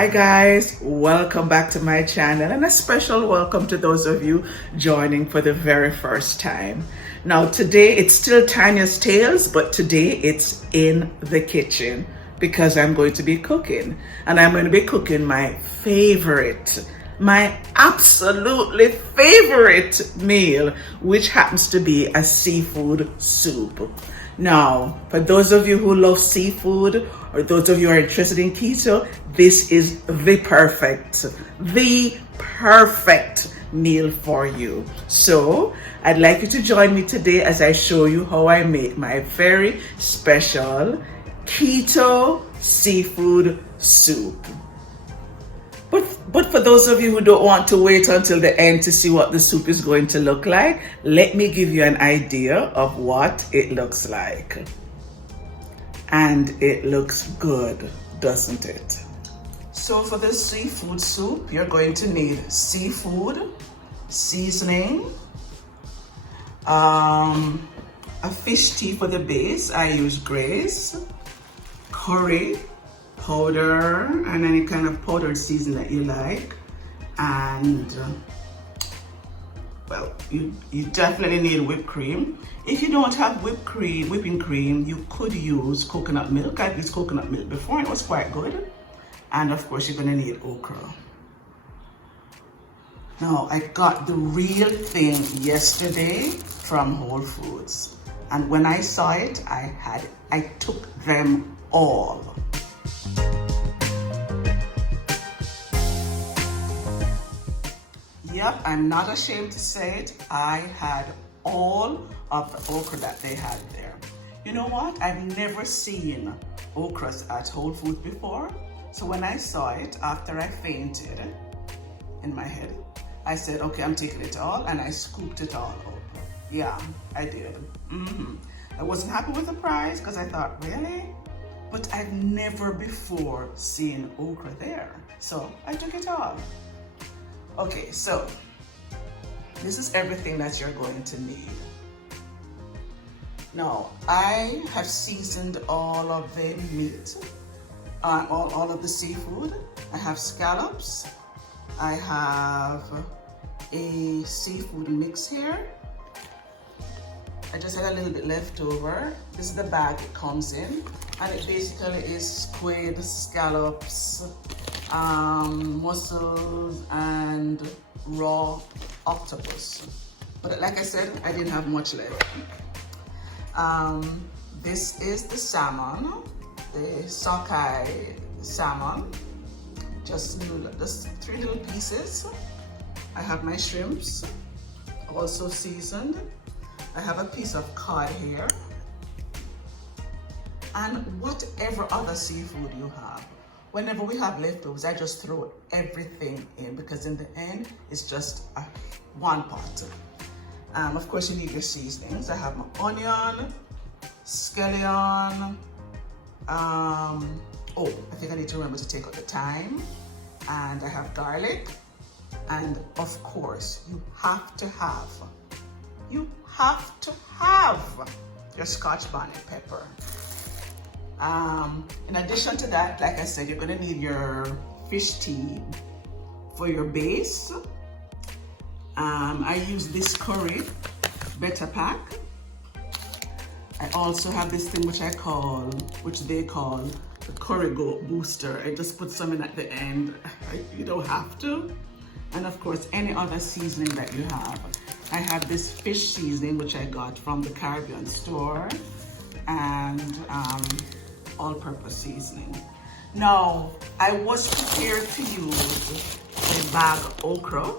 Hi guys, welcome back to my channel and a special welcome to those of you joining for the very first time. Now today it's still Tanya's Tales, but today it's in the kitchen because I'm going to be cooking, and I'm going to be cooking my absolutely favorite meal, which happens to be a seafood soup. Now, for those of you who love seafood or those of you who are interested in keto, this is the perfect meal for you. So I'd like you to join me today as I show you how I make my very special keto seafood soup. But for those of you who don't want to wait until the end to see what the soup is going to look like, let me give you an idea of what it looks like. And it looks good, doesn't it? So for this seafood soup, you're going to need seafood, seasoning, a fish tea for the base. I use Grace, curry powder, and any kind of powdered season that you like. And well, you definitely need whipped cream. If you don't have whipping cream, you could use coconut milk. I've used coconut milk before and it was quite good. And of course, you're gonna need okra. Now, I got the real thing yesterday from Whole Foods. And when I saw it, I took them all. Yep, I'm not ashamed to say it. I had all of the okra that they had there. You know what? I've never seen okras at Whole Foods before. So when I saw it, after I fainted in my head, I said, okay, I'm taking it all, and I scooped it all up. Yeah, I did. I wasn't happy with the price because I thought, really? But I've never before seen okra there. So I took it all. Okay, so this is everything that you're going to need. Now, I have seasoned all of the meat, all of the seafood. I have scallops. I have a seafood mix here. I just had a little bit left over. This is the bag it comes in, and it basically is squid, scallops, mussels, and raw octopus. But like I said, I didn't have much left. This is the salmon, the sockeye salmon. Just 3 little pieces. I have my shrimps, also seasoned. I have a piece of cod here. And whatever other seafood you have. Whenever we have leftovers, I just throw everything in because in the end, it's just one pot. Of course, you need your seasonings. I have my onion, scallion. Oh, I think I need to remember to take out the thyme. And I have garlic. And of course, you have to have your Scotch bonnet pepper. In addition to that, like I said, you're gonna need your fish tea for your base. I use this curry better pack. I also have this thing which they call the curry goat booster. I just put some in at the end. You don't have to. And of course, any other seasoning that you have. I have this fish seasoning which I got from the Caribbean store, and all-purpose seasoning. Now, I was prepared to use a bag of okra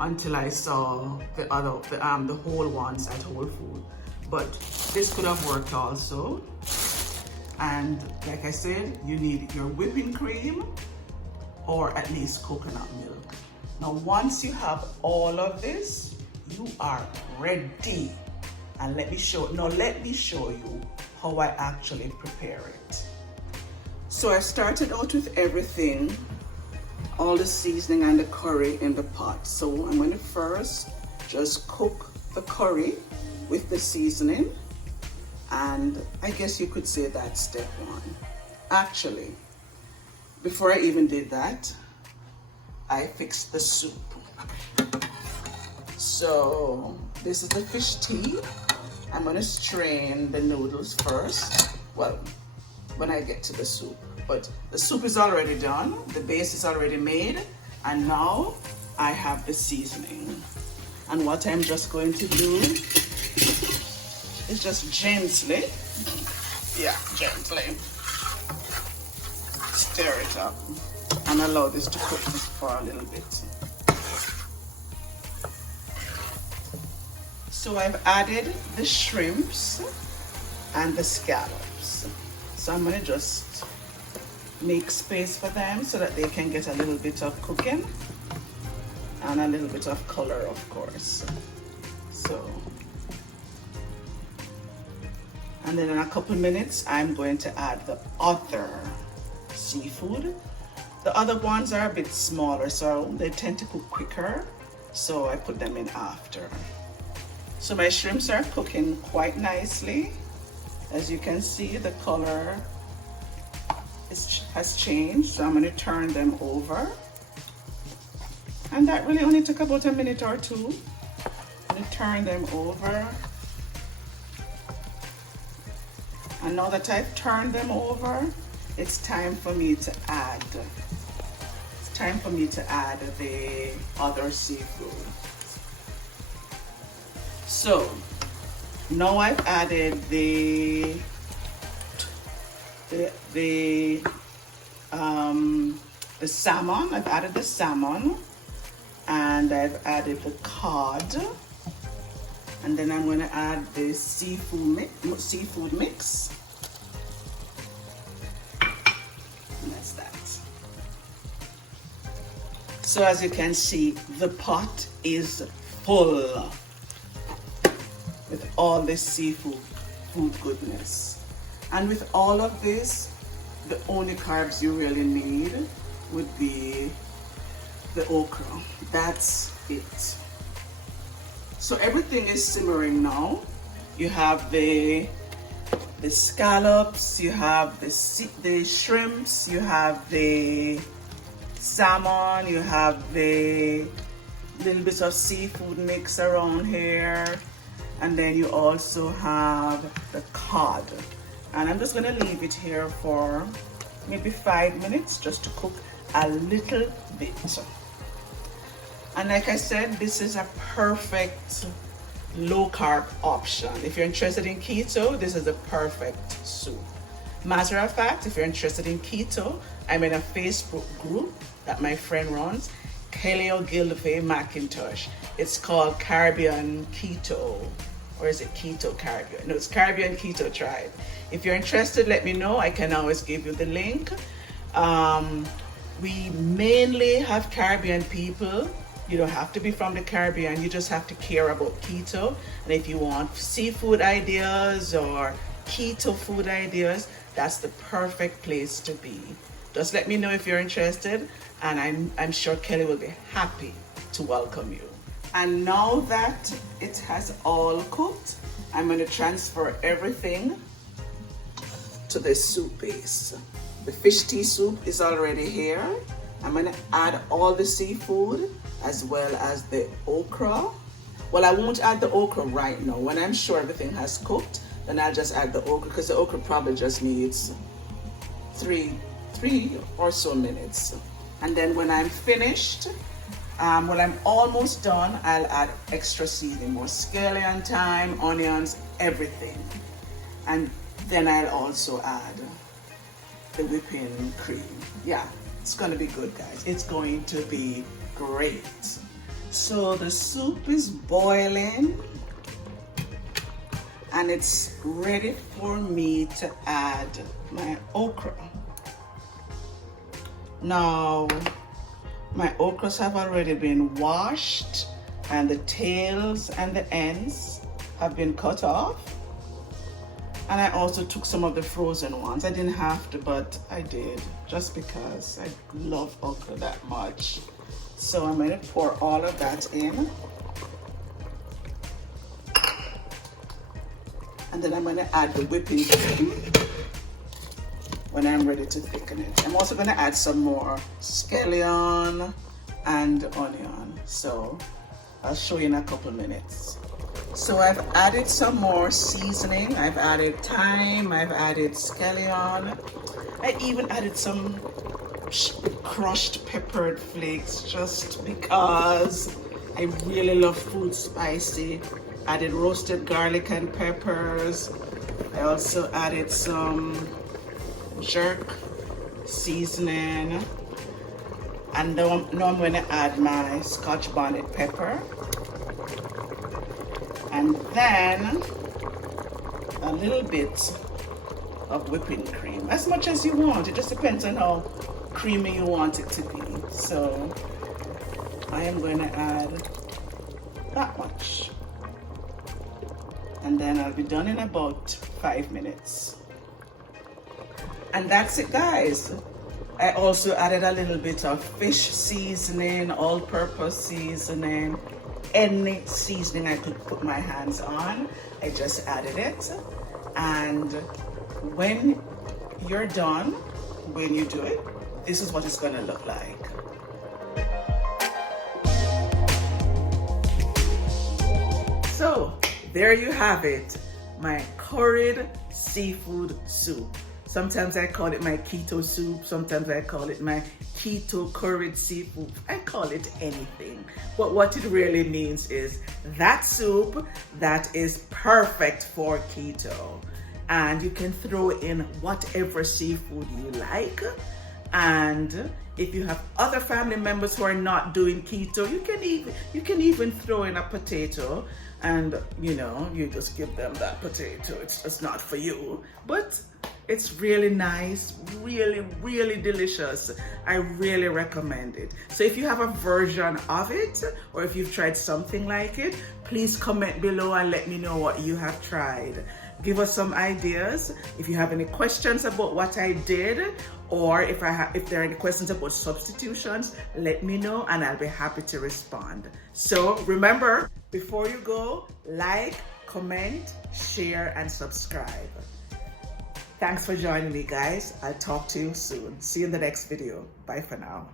until I saw the whole ones at Whole Foods. But this could have worked also. And like I said, you need your whipping cream or at least coconut milk. Now, once you have all of this, you are ready. And let me show you how I actually prepare it. So I started out with everything, all the seasoning and the curry in the pot. So I'm going to first just cook the curry with the seasoning, and I guess you could say that's step one. Actually, before I even did that, I fixed the soup. So this is the fish tea. I'm gonna strain the noodles first. Well, when I get to the soup. But the soup is already done. The base is already made. And now I have the seasoning. And what I'm just going to do is just gently, gently stir it up and allow this to cook for a little bit. So I've added the shrimps and the scallops. So I'm gonna just make space for them so that they can get a little bit of cooking and a little bit of color, of course. So, and then in a couple minutes, I'm going to add the other seafood. The other ones are a bit smaller, so they tend to cook quicker. So I put them in after. So my shrimps are cooking quite nicely. As you can see, the color has changed. So I'm going to turn them over. And that really only took about a minute or two. I'm going to turn them over. And now that I've turned them over, it's time for me to add. It's time for me to add the other seafood. So now I've added the salmon. I've added the salmon, and I've added the cod, and then I'm going to add the seafood mix. And that's that. So as you can see, the pot is full with all this seafood goodness. And with all of this, the only carbs you really need would be the okra. That's it. So everything is simmering now. You have the scallops, you have the shrimps, you have the salmon, you have the little bit of seafood mix around here, and then you also have the cod. And I'm just gonna leave it here for maybe 5 minutes just to cook a little bit. And like I said, this is a perfect low carb option. If you're interested in keto, this is the perfect soup. Matter of fact, if you're interested in keto, I'm in a Facebook group that my friend runs, Kelly Ogilvie McIntosh. It's called Caribbean Keto, or is it Keto Caribbean? No, it's Caribbean Keto Tribe. If you're interested, let me know. I can always give you the link. We mainly have Caribbean people. You don't have to be from the Caribbean. You just have to care about keto. And if you want seafood ideas or keto food ideas, that's the perfect place to be. Just let me know if you're interested, and I'm sure Kelly will be happy to welcome you. And now that it has all cooked, I'm going to transfer everything to the soup base. The fish tea soup is already here. I'm going to add all the seafood as well as the okra. Well, I won't add the okra right now. When I'm sure everything has cooked, then I'll just add the okra, because the okra probably just needs three or so minutes. And then when I'm finished, when I'm almost done, I'll add extra seasoning, more scallion, thyme, onions, everything. And then I'll also add the whipping cream. Yeah, it's gonna be good, guys. It's going to be great. So the soup is boiling, and it's ready for me to add my okra. Now, my okras have already been washed, and the tails and the ends have been cut off. And I also took some of the frozen ones. I didn't have to, but I did, just because I love okra that much. So I'm going to pour all of that in. And then I'm going to add the whipping cream. when I'm ready to thicken it. I'm also going to add some more scallion and onion. So I'll show you in a couple minutes. So I've added some more seasoning. I've added thyme, I've added scallion. I even added some crushed peppered flakes just because I really love food spicy. Added roasted garlic and peppers. I also added some jerk seasoning. And now I'm going to add my Scotch bonnet pepper. And then a little bit of whipping cream, as much as you want. It just depends on how creamy you want it to be. So I am going to add that much. And then I'll be done in about 5 minutes. And that's it, guys. I also added a little bit of fish seasoning, all-purpose seasoning, any seasoning I could put my hands on. I just added it. And when you're done, when you do it, this is what it's gonna look like. So there you have it, my curried seafood soup. Sometimes I call it my keto soup. Sometimes I call it my keto curried seafood. I call it anything. But what it really means is that soup that is perfect for keto. And you can throw in whatever seafood you like. And if you have other family members who are not doing keto, you can even throw in a potato, and you just give them that potato. It's just not for you, but it's really nice, really delicious. I really recommend it. So if you have a version of it, or if you've tried something like it, please comment below and let me know what you have tried. Give us some ideas. If you have any questions about what I did, or if there are any questions about substitutions, let me know and I'll be happy to respond. So remember, before you go, like, comment, share, and subscribe. Thanks for joining me, guys. I'll talk to you soon. See you in the next video. Bye for now.